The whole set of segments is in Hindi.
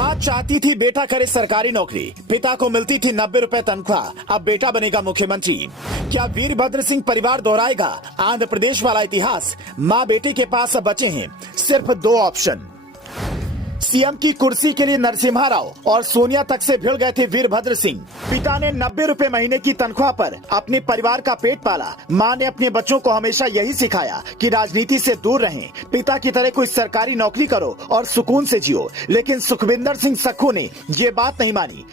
माँ चाहती थी बेटा करे सरकारी नौकरी, पिता को मिलती थी 90 रुपए तनख्वाह, अब बेटा बनेगा मुख्यमंत्री। क्या वीरभद्र सिंह परिवार दोहराएगा आंध्र प्रदेश वाला इतिहास? माँ बेटे के पास अब बचे हैं सिर्फ दो ऑप्शन। सीएम की कुर्सी के लिए नरसिम्हा राव और सोनिया तक से भिड़ गए थे वीरभद्र सिंह। पिता ने 90 रुपए महीने की तनख्वाह पर अपने परिवार का पेट पाला। मां ने अपने बच्चों को हमेशा यही सिखाया कि राजनीति से दूर रहें, पिता की तरह कोई सरकारी नौकरी करो और सुकून से जियो। लेकिन सुखविंदर सिंह सक्खू ने ये बात नहीं मानी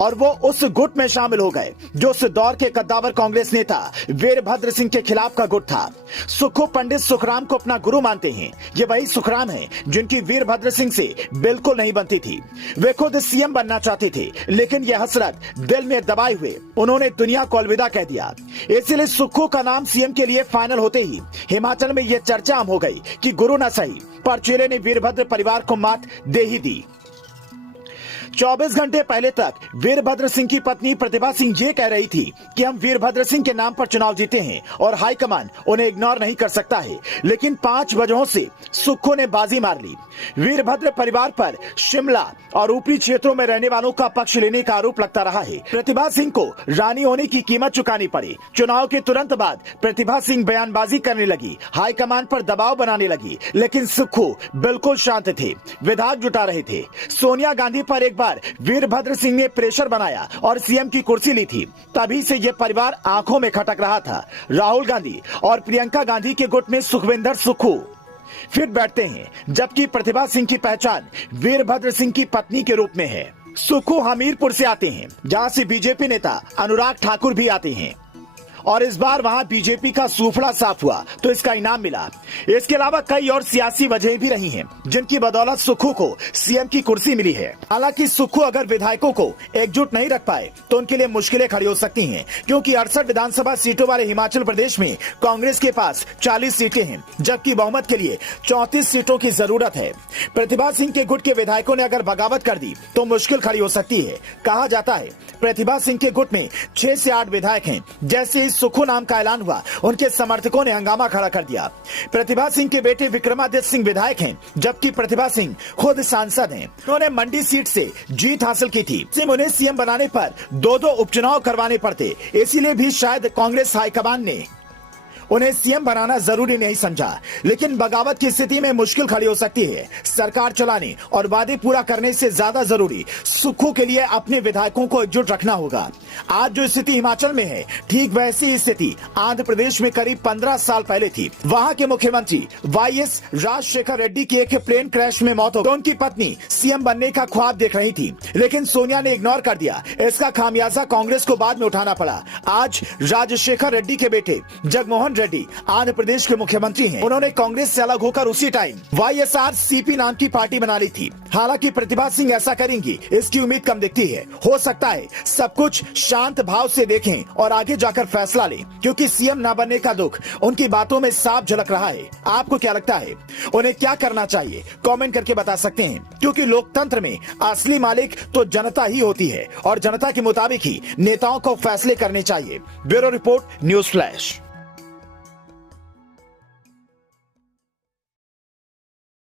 और वो उस गुट में शामिल हो गए जो उस दौर के कद्दावर कांग्रेस नेता वीरभद्र सिंह के खिलाफ का गुट था। सुक्खू पंडित सुखराम को अपना गुरु मानते हैं। ये वही सुखराम हैं जिनकी वीरभद्र सिंह से बिल्कुल नहीं बनती थी। वे खुद सीएम बनना चाहते थे, लेकिन यह हसरत दिल में दबाए हुए उन्होंने दुनिया को अलविदा कह दिया। इसलिए सुक्खू का नाम सीएम के लिए फाइनल होते ही हिमाचल में यह चर्चा आम हो गई कि गुरु न सही पर चेले ने वीरभद्र परिवार को मात दे ही दी। 24 घंटे पहले तक वीरभद्र सिंह की पत्नी प्रतिभा सिंह ये कह रही थी कि हम वीरभद्र सिंह के नाम पर चुनाव जीते हैं और हाईकमान उन्हें इग्नोर नहीं कर सकता है। लेकिन 5 वजहों से सुक्खू ने बाजी मार ली। वीरभद्र परिवार पर शिमला और ऊपरी क्षेत्रों में रहने वालों का पक्ष लेने का आरोप लगता रहा है। प्रतिभा सिंह को रानी होने की कीमत चुकानी पड़ी। चुनाव के तुरंत बाद प्रतिभा सिंह बयानबाजी करने लगी, हाईकमान पर दबाव बनाने लगी, लेकिन सुक्खू बिल्कुल शांत थे, विधायक जुटा रहे थे। सोनिया गांधी पर एक बार वीरभद्र सिंह ने प्रेशर बनाया और सीएम की कुर्सी ली थी। तभी से यह परिवार आंखों में खटक रहा था। राहुल गांधी और प्रियंका गांधी के गुट में सुखविंदर सुक्खू फिट बैठते हैं, जबकि प्रतिभा सिंह की पहचान वीरभद्र सिंह की पत्नी के रूप में है। सुक्खू हमीरपुर से आते हैं, जहां से बीजेपी नेता अनुराग ठाकुर भी आते हैं और इस बार वहां बीजेपी का सूफड़ा साफ हुआ तो इसका इनाम मिला। इसके अलावा कई और सियासी वजहें भी रही हैं जिनकी बदौलत सुक्खू को सीएम की कुर्सी मिली है। हालांकि सुक्खू अगर विधायकों को एकजुट नहीं रख पाए तो उनके लिए मुश्किलें खड़ी हो सकती हैं, क्योंकि 68 विधानसभा सीटों वाले हिमाचल प्रदेश में कांग्रेस के पास 40 सीटें हैं, जबकि बहुमत के लिए 34 सीटों की जरूरत है। प्रतिभा सिंह के गुट के विधायकों ने अगर बगावत कर दी तो मुश्किल खड़ी हो सकती है। कहा जाता है प्रतिभा सिंह के गुट में 6 से 8 विधायक हैं। जैसे ही सुक्खू नाम का ऐलान हुआ, उनके समर्थकों ने हंगामा खड़ा कर दिया। प्रतिभा सिंह के बेटे विक्रमादित्य सिंह विधायक हैं, जबकि प्रतिभा सिंह खुद सांसद हैं। उन्होंने मंडी सीट से जीत हासिल की थी। उन्हें सीएम बनाने पर 2 उपचुनाव करवाने पड़ते, इसीलिए भी शायद कांग्रेस हाईकमान ने उन्हें सीएम बनाना जरूरी नहीं समझा। लेकिन बगावत की स्थिति में मुश्किल खड़ी हो सकती है। सरकार चलाने और वादे पूरा करने से ज्यादा जरूरी सुक्खू के लिए अपने विधायकों को एकजुट रखना होगा। आज जो स्थिति हिमाचल में है, ठीक वैसी स्थिति आंध्र प्रदेश में करीब 15 साल पहले थी। वहां के मुख्यमंत्री वाईएस राजशेखर रेड्डी की एक प्लेन क्रैश में मौत हो गई। उनकी पत्नी सीएम बनने का ख्वाब देख रही थी, लेकिन सोनिया ने इग्नोर कर दिया। इसका खामियाजा कांग्रेस को बाद में उठाना पड़ा। आज राजशेखर रेड्डी के बेटे जगमोहन रेड्डी आंध्र प्रदेश के मुख्यमंत्री हैं। उन्होंने कांग्रेस से अलग होकर उसी टाइम वाईएसआरसीपी नाम की पार्टी बना ली थी। हालांकि प्रतिभा सिंह ऐसा करेंगी इसकी उम्मीद कम दिखती है। हो सकता है सब कुछ शांत भाव से देखें और आगे जाकर फैसला लें, क्योंकि सीएम न बनने का दुख उनकी बातों में साफ झलक रहा है। आपको क्या लगता है, उन्हें क्या करना चाहिए? कमेंट करके बता सकते हैं, क्योंकि लोकतंत्र में असली मालिक तो जनता ही होती है और जनता के मुताबिक ही नेताओं को फैसले करने चाहिए। Bureau report, news flash.